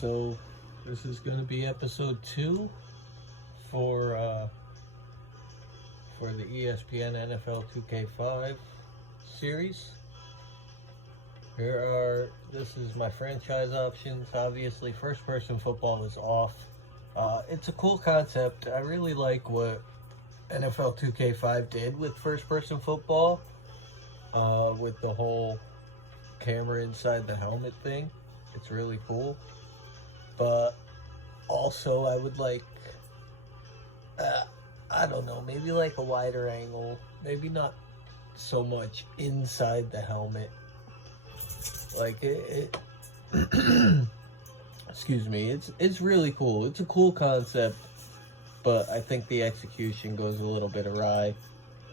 So this is going to be episode 2 for the ESPN NFL 2K5 series. This is my franchise options. Obviously, first-person football is off. It's a cool concept. I really like what NFL 2K5 did with first-person football, with the whole camera inside the helmet thing. It's really cool. But also, I would like, I don't know, maybe like a wider angle. Maybe not so much inside the helmet. Like excuse me, it's really cool. It's a cool concept, but I think the execution goes a little bit awry.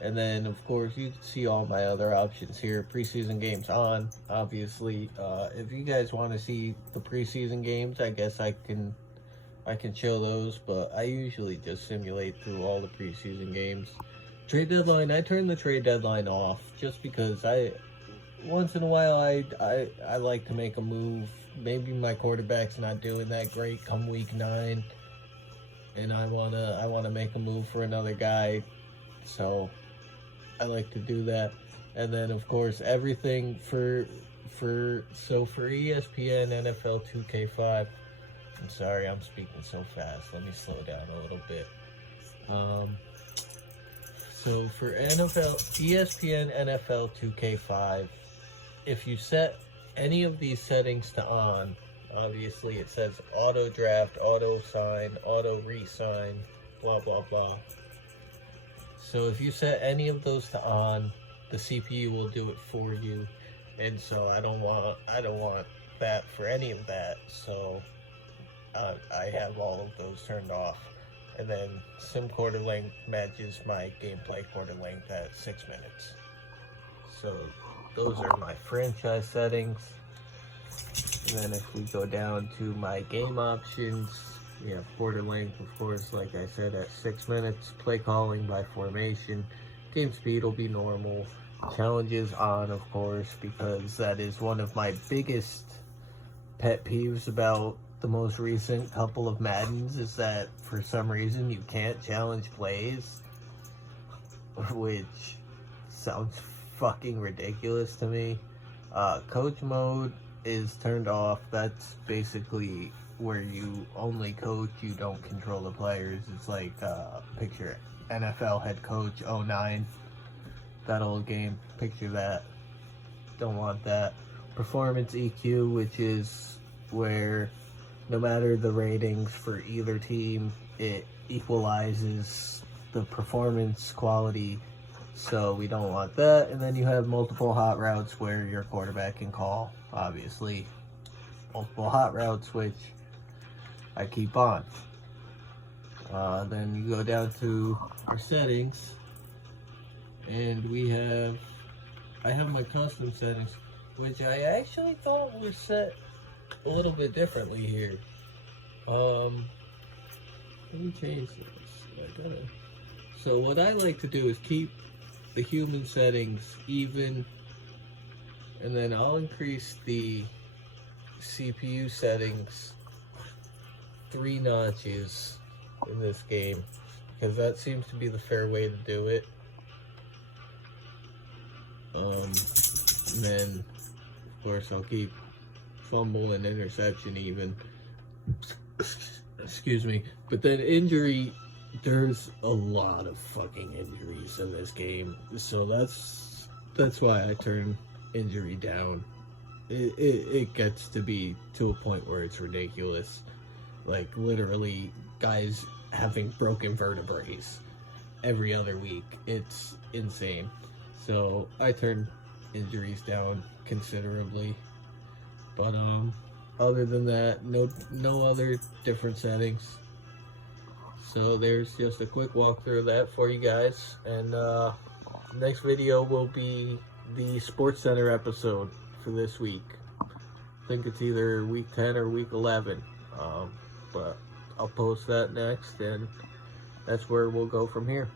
And then, of course, you can see all my other options here. Preseason games on, obviously. If you guys want to see the preseason games, I guess I can show those, but I usually just simulate through all the preseason games. Trade deadline, I turn the trade deadline off just because once in a while I like to make a move. Maybe my quarterback's not doing that great come week 9, and I wanna make a move for another guy, so I like to do that. And then, of course, everything for ESPN NFL 2K5. I'm sorry, I'm speaking so fast. Let me slow down a little bit. So for ESPN NFL 2K5, if you set any of these settings to on, obviously it says auto draft, auto sign, auto re-sign, blah blah blah. So if you set any of those to on, the CPU will do it for you, and so I don't want that for any of that. So I have all of those turned off, and then sim quarter length matches my gameplay quarter length at 6 minutes. So those are my franchise settings. And then if we go down to my game options, we have quarter length, of course, like I said, at 6 minutes. Play calling by formation. Game speed will be normal. Challenges on, of course, because that is one of my biggest pet peeves about the most recent couple of Maddens, is that for some reason you can't challenge plays, which sounds fucking ridiculous to me. Coach mode is turned off. That's basically where you only coach, you don't control the players. It's like, picture NFL head coach 09, that old game, picture that. Don't want that. Performance EQ, which is where no matter the ratings for either team, it equalizes the performance quality, so we don't want that. And then you have multiple hot routes where your quarterback can call, obviously, multiple hot routes, which I keep on. Then you go down to our settings, and I have my custom settings, which I actually thought were set a little bit differently here. Let me change this. So what I like to do is keep the human settings even, and then I'll increase the CPU settings 3 notches in this game, because that seems to be the fair way to do it. And then, of course, I'll keep fumble and interception even. Excuse me. But then injury, there's a lot of fucking injuries in this game, so that's why I turn injury down. It gets to be to a point where it's ridiculous. Like, literally, guys having broken vertebrae every other week. It's insane. So I turn injuries down considerably. But other than that, no other different settings. So there's just a quick walkthrough of that for you guys. And next video will be the Sports Center episode for this week. I think it's either week 10 or week 11. But I'll post that next, and that's where we'll go from here.